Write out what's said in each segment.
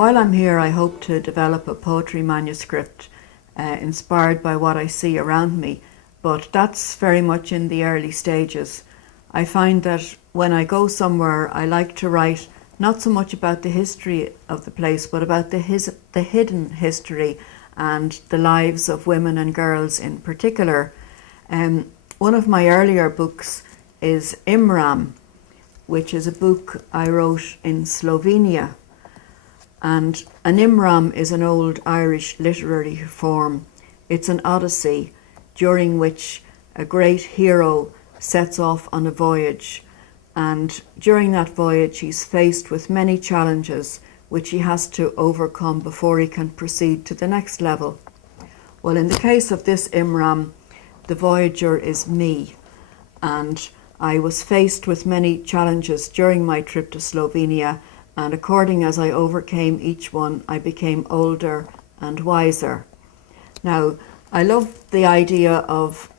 While I'm here, I hope to develop a poetry manuscript inspired by what I see around me, but that's very much in the early stages. I find that when I go somewhere, I like to write not so much about the history of the place, but about the hidden history and the lives of women and girls in particular. One of my earlier books is Imram, which is a book I wrote in Slovenia. And an Imram is an old Irish literary form. It's an odyssey during which a great hero sets off on a voyage. And during that voyage, he's faced with many challenges which he has to overcome before he can proceed to the next level. Well, in the case of this Imram, the voyager is me. And I was faced with many challenges during my trip to Slovenia, and according as I overcame each one, I became older and wiser. Now, I love the idea of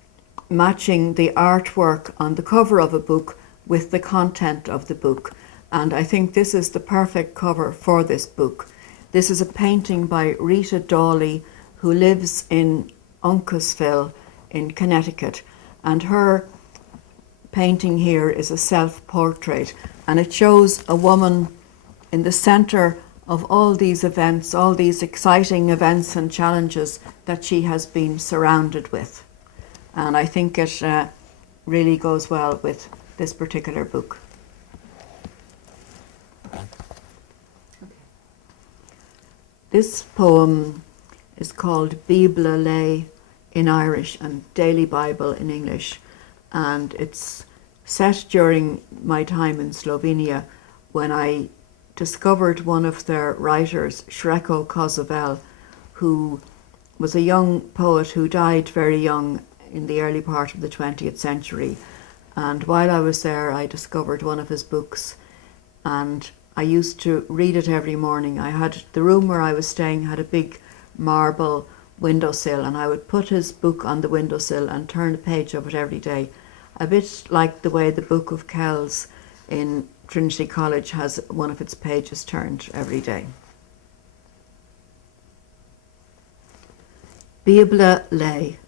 matching the artwork on the cover of a book with the content of the book, and I think this is the perfect cover for this book. This is a painting by Rita Dawley, who lives in Uncasville in Connecticut, and her painting here is a self-portrait, and it shows a woman in the center of all these events, all these exciting events and challenges that she has been surrounded with. And I think it really goes well with this particular book. This poem is called Bible Lay in Irish and Daily Bible in English, and it's set during my time in Slovenia when I discovered one of their writers, Srečko Kozovel, who was a young poet who died very young in the early part of the 20th century. And while I was there, I discovered one of his books, and I used to read it every morning. The room where I was staying had a big marble windowsill, and I would put his book on the windowsill and turn a page of it every day, a bit like the way the Book of Kells in Trinity College has one of its pages turned every day. Bible Lay.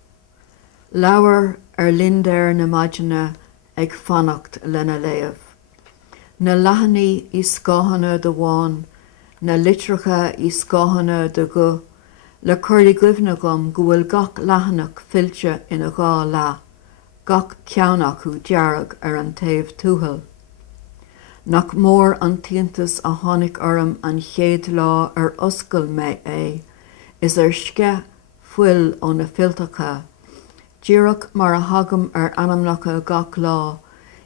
Lawer linder na majana ag fannacht lena leamh. Na lahani I scáhanna de bháin, na litracha I scáhanna de go, le curri gwifna gom gwyl gach lahanach filche in a gá la, gach ceannach hu dearag an taobh túhal. Nach mór an tiantas a tháinig orm an chéad lá oscail mé is sce fuil ó na filtacha. Díreach mar a hagam anamnacha gach lá,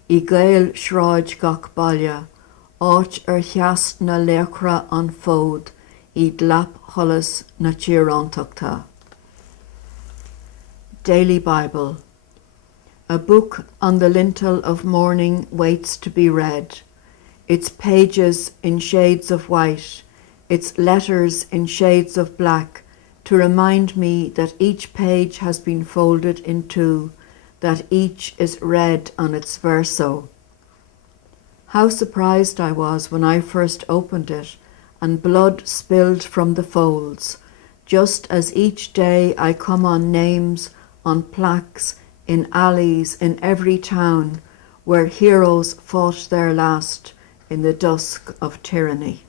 I gael shráid gach baile, áit cheas na léachra an fód, I dlap cholas na tíorántachta. Daily Bible. A book on the lintel of morning waits to be read. Its pages in shades of white, its letters in shades of black, to remind me that each page has been folded in two, that each is read on its verso. How surprised I was when I first opened it, and blood spilled from the folds, just as each day I come on names, on plaques, in alleys, in every town, where heroes fought their last, in the dusk of tyranny.